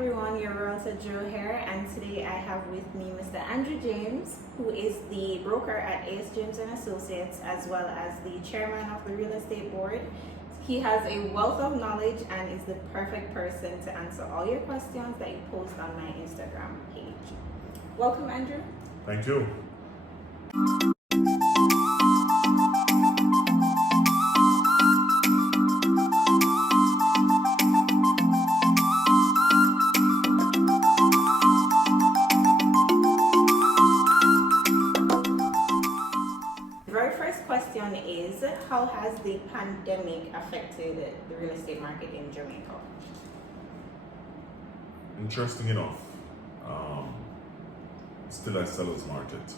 everyone, your Realtor Jo here, and today I have with me Mr. Andrew James, who is the broker at AS James and Associates, as well as the chairman of the real estate board. He has a wealth of knowledge and is the perfect person to answer all your questions that you post on my Instagram page. Welcome, Andrew. Thank you. Question is, how has the pandemic affected the real estate market in Jamaica? Interesting enough, still a seller's market,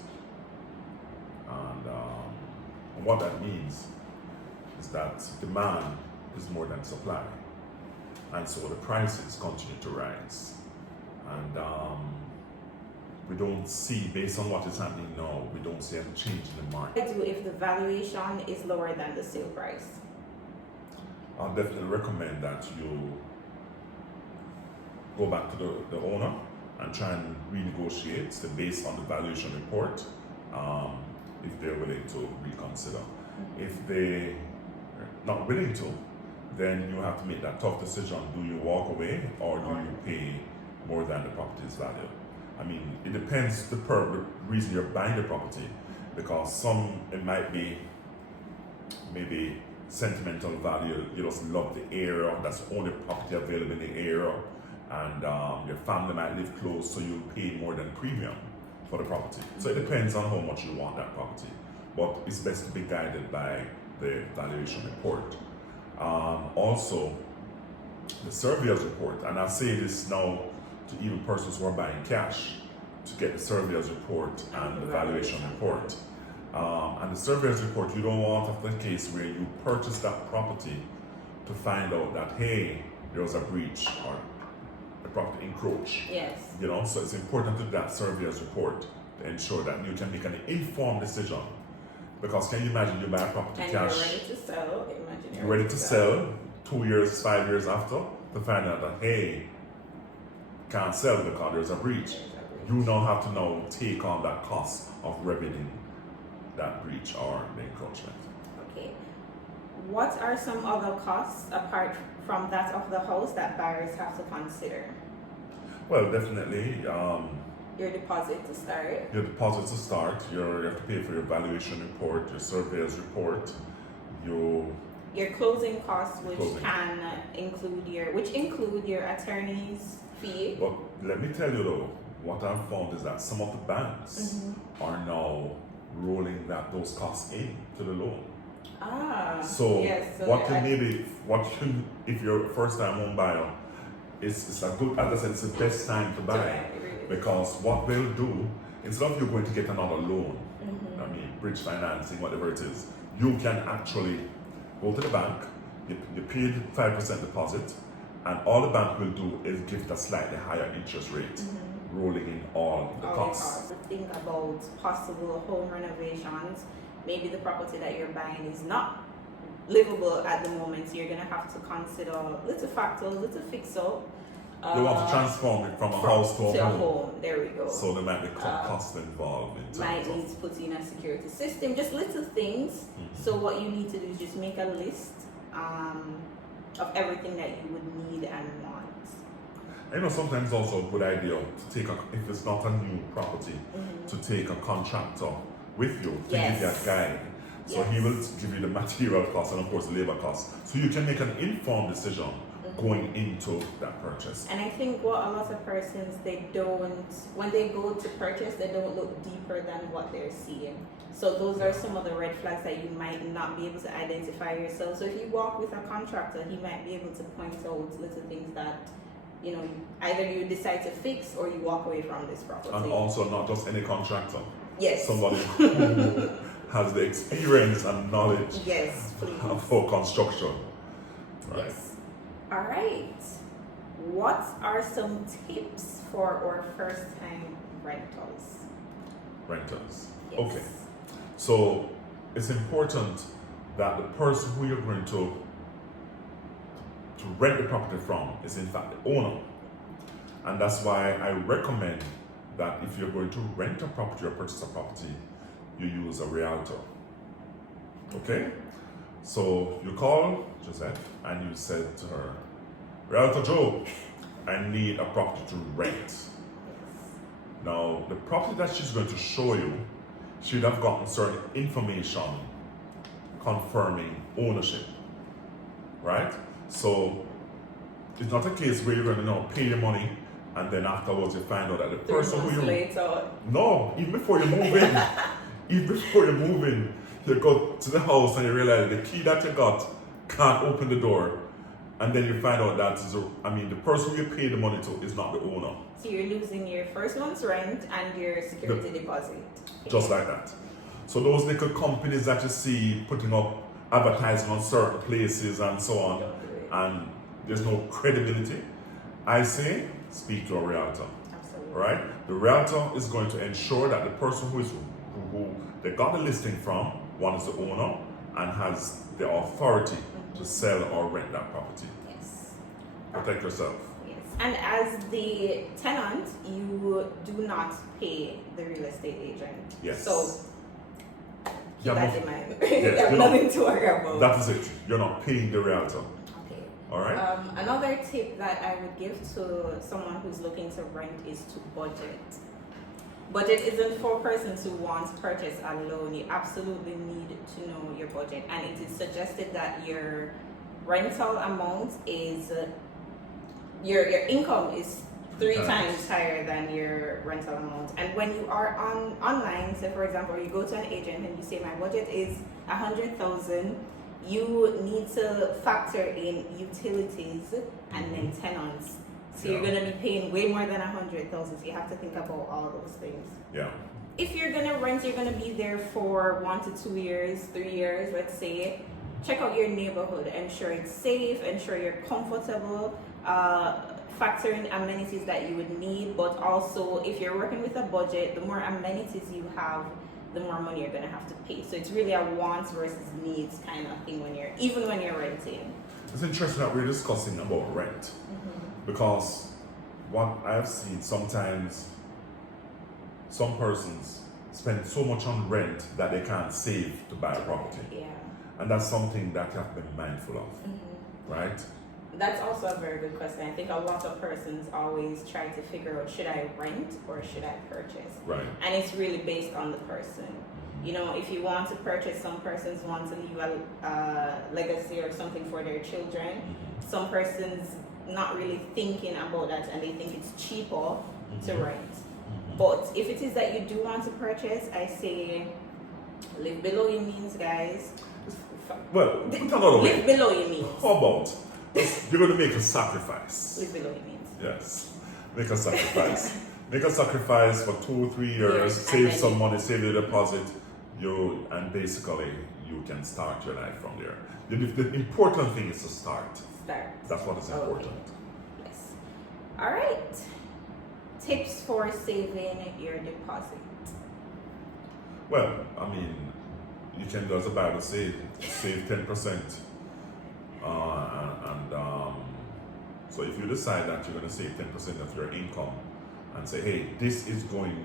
and what that means is that demand is more than supply, and so the prices continue to rise, and we don't see, based on what is happening now, we don't see a change in the market. What do if the valuation is lower than the sale price? I'll definitely recommend that you go back to the owner and try and renegotiate based on the valuation report, if they're willing to reconsider. Mm-hmm. If they're not willing to, then you have to make that tough decision. Do you walk away or do you pay more than the property's value? I mean, it depends the reason you're buying the property, because it might be maybe sentimental value. You just love the area, that's the only property available in the area, and your family might live close, so you'll pay more than premium for the property. So it depends on how much you want that property, but it's best to be guided by the valuation report. Also, the surveyor's report, and I say this now to even persons who are buying cash, to get the surveyor's report and the valuation report. And the surveyor's report, you don't want the case where you purchase that property to find out that, hey, there was a breach or the property encroached. Yes. You know, so it's important to that surveyor's report to ensure that you can make an informed decision. Because can you imagine you buy a property and cash? You're ready to sell. Imagine you're ready to sell 2 years, 5 years after, to find out that, hey, can't sell because there's a breach. You now have to now take on that cost of remedying that breach or the encroachment. Okay. What are some other costs apart from that of the house that buyers have to consider? Well, definitely. Your deposit to start. Your deposit to start. You have to pay for your valuation report, your surveyor's report, your closing costs, which include your attorney's fee. But let me tell you though, what I've found is that some of the banks are now rolling those costs in to the loan. So yes, if you're a first-time home buyer, it's a good, as I said, it's the best time to buy, because what they'll do, instead of you going to get another loan, I mean bridge financing, whatever it is, you can actually go to the bank, you pay the 5% deposit, and all the bank will do is give a slightly higher interest rate, rolling in all the costs. Think about possible home renovations. Maybe the property that you're buying is not livable at the moment, so you're going to have to consider little factors, little fix-up. They want to transform it from a house to a home. There we go. So there might be costs involved. Might need to put in a security system, just little things. So what you need to do is just make a list of everything that you would need and want. You know, sometimes it's also a good idea to take if it's not a new property, to take a contractor with you to give you a guide. So he will give you the material costs and of course the labor costs. So you can make an informed decision going into that purchase. And I think what a lot of persons, when they go to purchase, they don't look deeper than what they're seeing. So those are some of the red flags that you might not be able to identify yourself. So if you walk with a contractor, he might be able to point out little things that, you know, either you decide to fix or you walk away from this property. And also not just any contractor. Yes. Somebody who has the experience and knowledge for construction. Right. Yes. All right. What are some tips for our first-time rentals? Rentals. Yes. Okay. So it's important that the person who you're going to rent the property from is in fact the owner. And that's why I recommend that if you're going to rent a property or purchase a property, you use a realtor. Okay? So you call Jozette and you said to her, Realtor Jo, I need a property to rent. Now, the property that she's going to show you, she'd have gotten certain information confirming ownership, right? So it's not a case where you're going to pay the money and then afterwards you find out that the person who you later. No, even before you move in, you go to the house and you realize the key that you got can't open the door, and then you find out that the person you pay the money to is not the owner. So you're losing your first month's rent and your security deposit. Just like that. So those little companies that you see putting up advertising on certain places and so on, and there's no credibility, I say speak to a realtor. Absolutely. Right? The realtor is going to ensure that the person who they got the listing from, one is the owner and has the authority to sell or rent that property. Yes. Protect yourself. Yes. And as the tenant, you do not pay the real estate agent. Yes. So keep that in mind. Yes, You have nothing to worry about. That is it. You're not paying the realtor. Okay. All right. Another tip that I would give to someone who's looking to rent is to budget. Budget isn't for persons who want to purchase alone. You absolutely need to know your budget, and it is suggested that your rental amount is your income is 3 times higher than your rental amount. And when you are online, say for example, you go to an agent and you say my budget is 100,000, you need to factor in utilities and maintenance. So you're going to be paying way more than 100,000. So you have to think about all those things. Yeah. If you're going to rent, you're going to be there for 1 to 2 years, 3 years, let's say. Check out your neighborhood. Ensure it's safe. Ensure you're comfortable. Factor in amenities that you would need. But also, if you're working with a budget, the more amenities you have, the more money you're going to have to pay. So it's really a wants versus needs kind of thing even when you're renting. It's interesting that we're discussing about rent. Because what I've seen sometimes, some persons spend so much on rent that they can't save to buy a property. Yeah. And that's something that you have to be mindful of, right? That's also a very good question. I think a lot of persons always try to figure out, should I rent or should I purchase? Right. And it's really based on the person. You know, if you want to purchase, some persons want to leave a legacy or something for their children. Some persons not really thinking about that and they think it's cheaper to rent. But if it is that you do want to purchase, I say live below your means, guys. Well, put another way. Live below your means. How about you're going to make a sacrifice? Live below your means. Yes. Make a sacrifice. Make a sacrifice for 2 or 3 years, save some money, save the deposit, and basically you can start your life from there. The important thing is to start. That's what is important. Yes. All right. Tips for saving your deposit. Well, you can do as the Bible says, save 10%. So if you decide that you're going to save 10% of your income and say, hey, this is going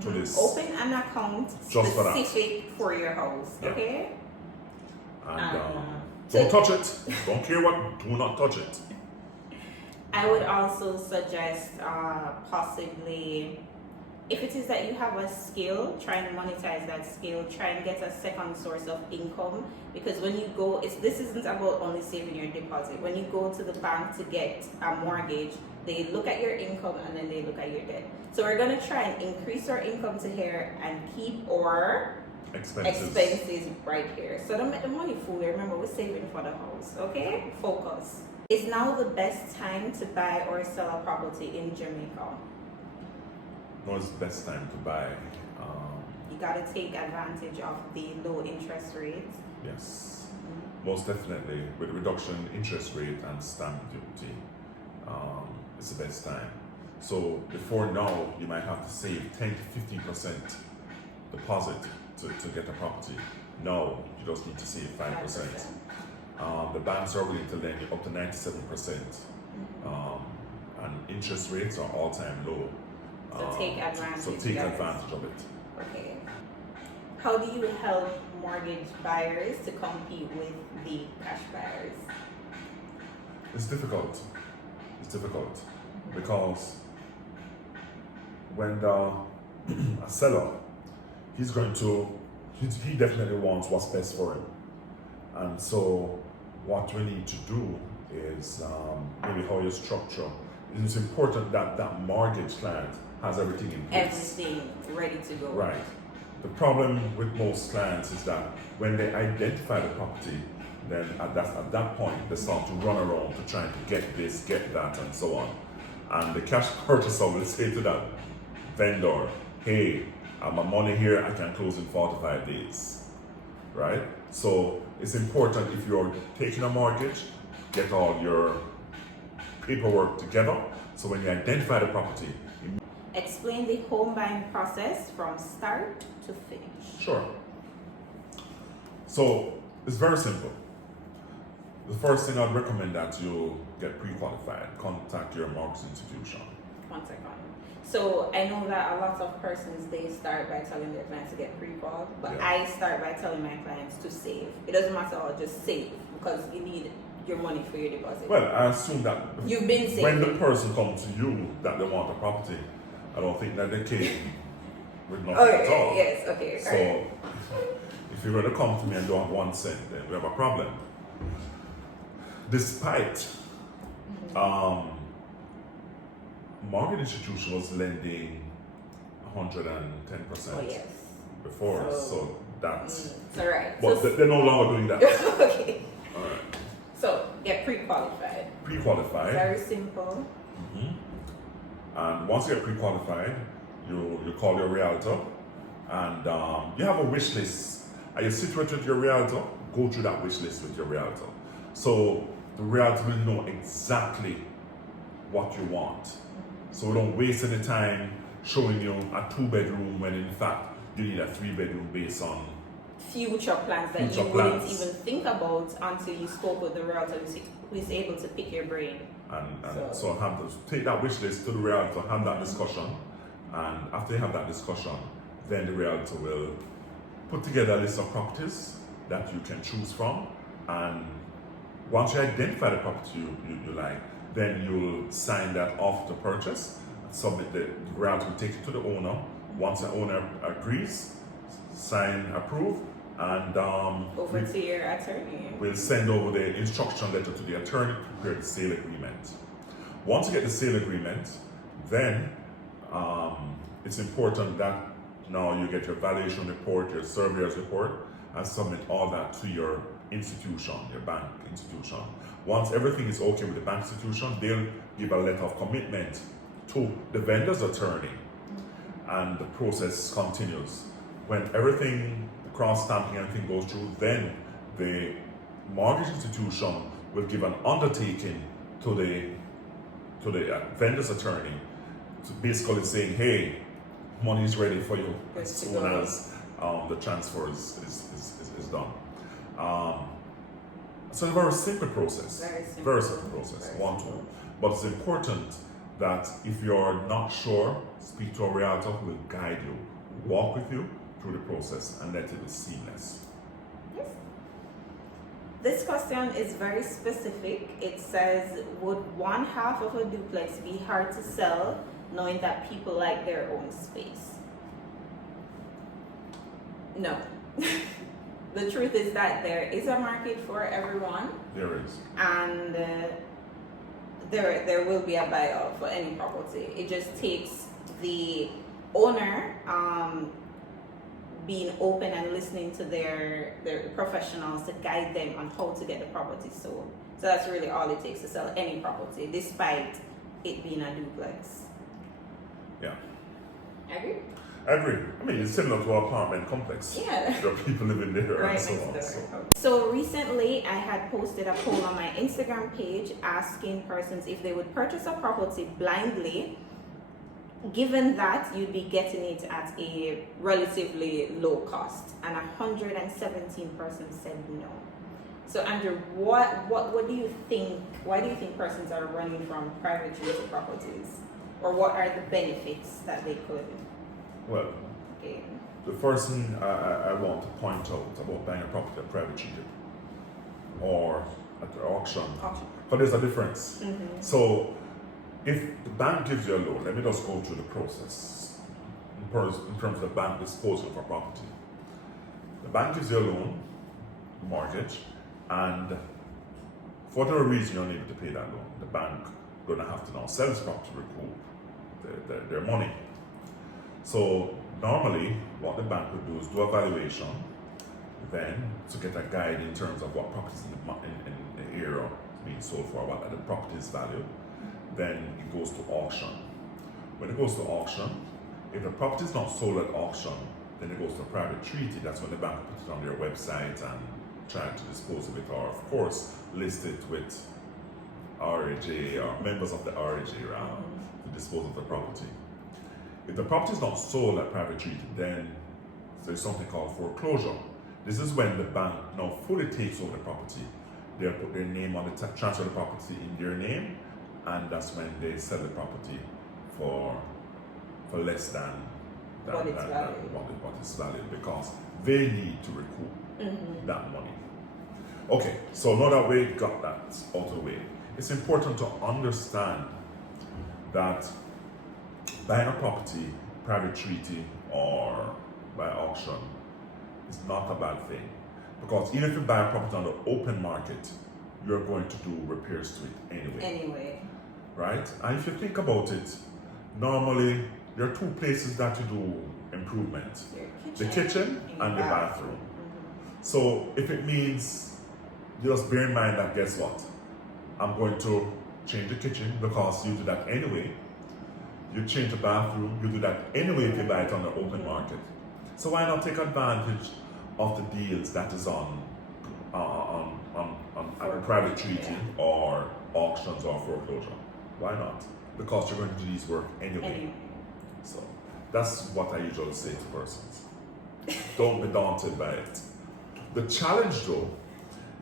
to this. Open an account just specific for your house, okay? And don't touch it. Don't care what, do not touch it. I would also suggest possibly, if it is that you have a skill, try and monetize that skill, try and get a second source of income. Because when you go, this isn't about only saving your deposit. When you go to the bank to get a mortgage, they look at your income and then they look at your debt. So we're going to try and increase our income to here and keep our expenses right here. So don't make the money fool. Remember, we're saving for the house, okay? Focus. Is now the best time to buy or sell a property in Jamaica? No, it's the best time to buy. You got to take advantage of the low interest rates. Yes, most definitely. With reduction in interest rate and stamp duty, it's the best time. So before now, you might have to save 10 to 15% deposit to get a property. Now, you just need to save 5%. The banks are willing to lend you up to 97%. And interest rates are all-time low. So take advantage. So take advantage of it. Okay. How do you help mortgage buyers to compete with the cash buyers? It's difficult. It's difficult because when a seller, he definitely wants what's best for him. And so what we need to do is maybe how you structure. It's important that that mortgage client has everything in place. Everything ready to go. Right. The problem with most clients is that when they identify the property, then at that point they start to run around to trying to get this, get that, and so on. And the cash purchaser will say to that vendor, hey, I have my money here, I can close in 45 days. Right? So it's important, if you're taking a mortgage, get all your paperwork together. So when you identify the property, explain the home buying process from start to finish. Sure. So it's very simple. The first thing I'd recommend that you get pre-qualified. Contact your mortgage institution. 1 second. So I know that a lot of persons, they start by telling their clients to get pre-qual, but Yeah. I start by telling my clients to save. It doesn't matter, I'll just save because you need your money for your deposit. Well, I assume that You've been saving. when the person comes to you that they want a property, I don't think that they came with nothing at all. Yes, okay. So Alright. if you're going to come to me and don't have 1 cent, then we have a problem. Despite mortgage institution was lending 110% Oh yes. before, so that's. So right. But So, they're no longer doing that. okay. All right. So get pre-qualified. Pre-qualified. Very simple. And once you get pre-qualified, you call your realtor, and you have a wish list. Are you situated with your realtor? Go through that wish list with your realtor. So the realtor will know exactly what you want. So we don't waste any time showing you a 2-bedroom when in fact you need a 3-bedroom based on Future plans that Future you wouldn't plans. even think about until you spoke with the realtor who is able to pick your brain. and so take that wish list to the realtor, have that discussion, and after you have that discussion, then the realtor will put together a list of properties that you can choose from, and once you identify the property you like, then you'll sign that off to purchase, submit the realtor will take it to the owner. Once the owner agrees, sign, approve, and Over to your attorney. we'll send over the instruction letter to the attorney to prepare the sale agreement. Once you get the sale agreement, then it's important that now you get your valuation report, your surveyor's report, and submit all that to your institution, your bank institution. Once everything is okay with the bank institution, they'll give a letter of commitment to the vendor's attorney, and the process continues. When everything, the cross stamping, everything goes through, then the mortgage institution will give an undertaking to the vendor's attorney, to basically saying, hey, money is ready for you as soon as the transfer is done. So a very simple process. Very simple process. One tool. But it's important that if you're not sure, speak to a realtor who will guide you, walk with you through the process, and let it be seamless. Yes. This question is very specific. It says, would 1/2 of a duplex be hard to sell knowing that people like their own space? No. The truth is that there is a market for everyone. There is. And there will be a buyer for any property. It just takes the owner being open and listening to their professionals to guide them on how to get the property sold. So that's really all it takes to sell any property, despite it being a duplex. Yeah. Agree? I agree. I mean, it's similar to an apartment complex. Yeah. There are people living there Right and so next on. door. So recently I had posted a poll on my Instagram page asking persons if they would purchase a property blindly, given that you'd be getting it at a relatively low cost, and 117 persons said no. So Andrew, what do you think? Why do you think persons are running from private rental properties, or what are the benefits that they could Well, gain? the first thing I want to point out about buying a property at private treaty or at the auction, but there's a difference. So if the bank gives you a loan, let me just go through the process in terms of the bank disposal of a property. The bank gives you a loan, mortgage, and for whatever reason you're unable to pay that loan, the bank gonna have to now sell this property to recoup their money. So normally what the bank would do is do a valuation, then to get a guide in terms of what properties in the area is being sold for, what are the properties value, then it goes to auction. When it goes to auction, if the property is not sold at auction, then it goes to a private treaty. That's when the bank puts it on their website and try to dispose of it, or of course list it with RAJ or members of the RAJ to dispose of the property. If the property is not sold at private treaty, then there's something called foreclosure. This is when the bank now fully takes over the property. They'll put their name on the transfer the property in their name, and that's when they sell the property for less than what it's valued, because they need to recoup that money. Okay, so now that we got that out of the way, it's important to understand that buying a property, private treaty or by auction, is not a bad thing. Because even if you buy a property on the open market, you're going to do repairs to it anyway. Right? And if you think about it, normally there are two places that you do improvement. The kitchen and the bathroom. So if it means, just bear in mind that, guess what? I'm going to change the kitchen because you do that anyway. You change the bathroom, you do that anyway if you buy it on the open market. So why not take advantage of the deals that is on a private treaty or auctions or foreclosure? Why not? Because you're going to do these work anyway. So that's what I usually say to persons. Don't be daunted by it. The challenge though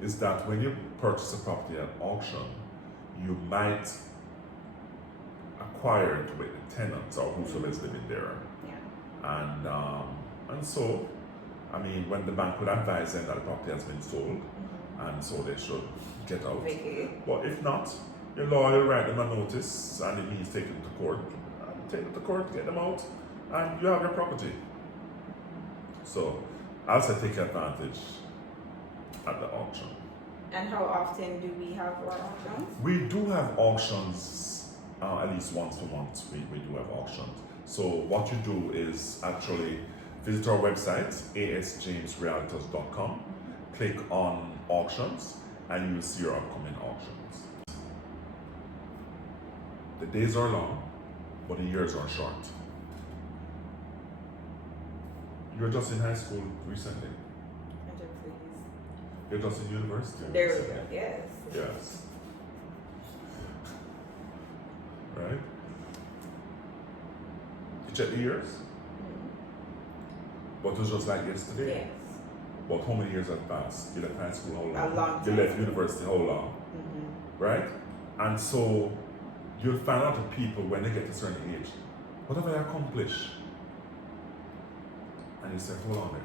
is that when you purchase a property at auction, you might acquire it with the tenants or whosoever is living there. And so, I mean, when the bank would advise them that the property has been sold, and so they should get out. But if not, your lawyer will write them a notice, and it means taking them to court. Take them to court, get them out, and you have your property. So, I'll say take advantage at the auction. And how often do we have our auctions? We do have auctions at least once a month. We do have auctions. So what you do is actually visit our website, asjamesrealtors.com, click on auctions, and you will see your upcoming auctions. The days are long, but the years are short. You were just in high school recently. You're just in university. There we go. Yes. Yes. Right? You check the years? But it was just like yesterday. Yes. But how many years have passed? You left high school how long? A long time. You left university how long? Right? And so you'll find out that people, when they get to a certain age, what have I accomplished? And you say, hold on there.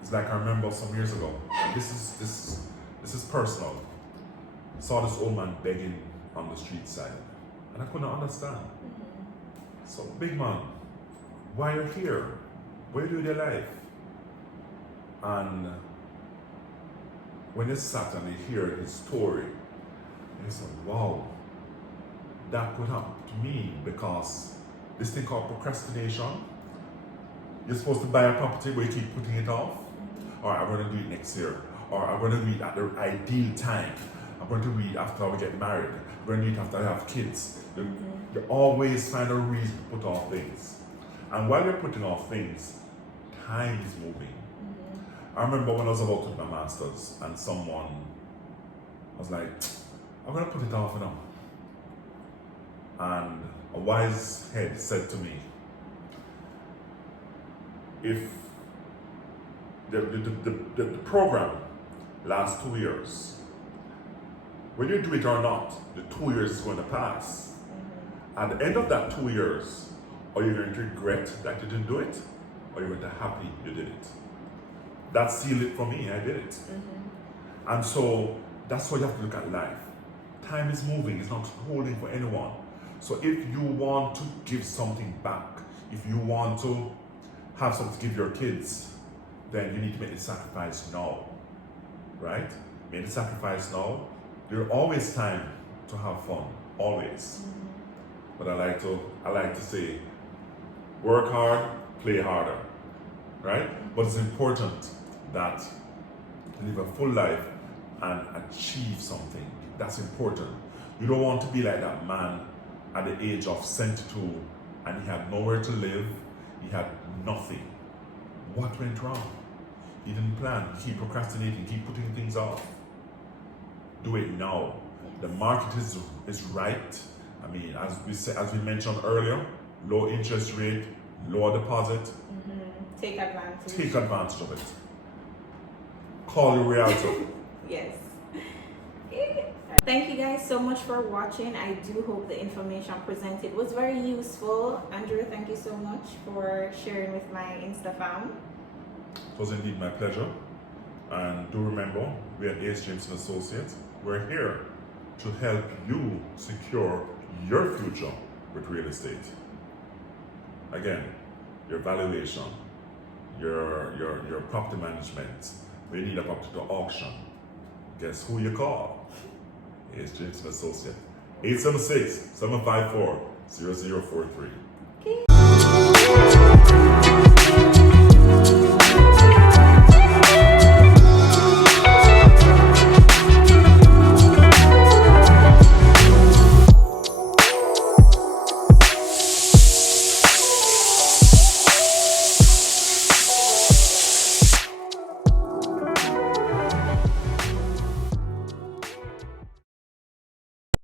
It's like I remember some years ago, and this is personal. I saw this old man begging on the street side, and I couldn't understand. So, big man, why are you here? What do you do with your life? And when you sat and you hear his story, you say, wow, that could happen to me, because this thing called procrastination, you're supposed to buy a property but you keep putting it off. Or I'm going to do it next year. Or I'm going to do it at the ideal time. I'm going to do it after we get married. I'm going to do it after I have kids. You always find a reason to put off things. And while you're putting off things, time is moving. I remember when I was about to do my master's and someone was like, I'm going to put it off now. And a wise head said to me, if the program lasts 2 years, whether you do it or not, the 2 years is going to pass. At the end of that 2 years, are you going to regret that you didn't do it? Or are you going to be happy you did it? That sealed it for me, I did it. And so that's how you have to look at life. Time is moving, it's not holding for anyone. So if you want to give something back, if you want to have something to give your kids, then you need to make the sacrifice now, right? Make the sacrifice now. There's always time to have fun, always. But I like to say, work hard, play harder, right? But it's important that you live a full life and achieve something. That's important. You don't want to be like that man at the age of 72 and he had nowhere to live, he had nothing. What went wrong? He didn't plan, keep procrastinating, keep putting things off. Do it now. The market is right. I mean, as we mentioned earlier, low interest rate, lower deposit. Take advantage. Take advantage of it. Call your realtor. Yes. Thank you guys so much for watching. I do hope the information presented was very useful. Andrew, thank you so much for sharing with my Insta fam. It was indeed my pleasure. And do remember, we at Ace James & Associates, we're here to help you secure your future with real estate. Again, your valuation, your property management, we need a property to auction. Guess who you call? Ace James & Associates. 876-754-0043.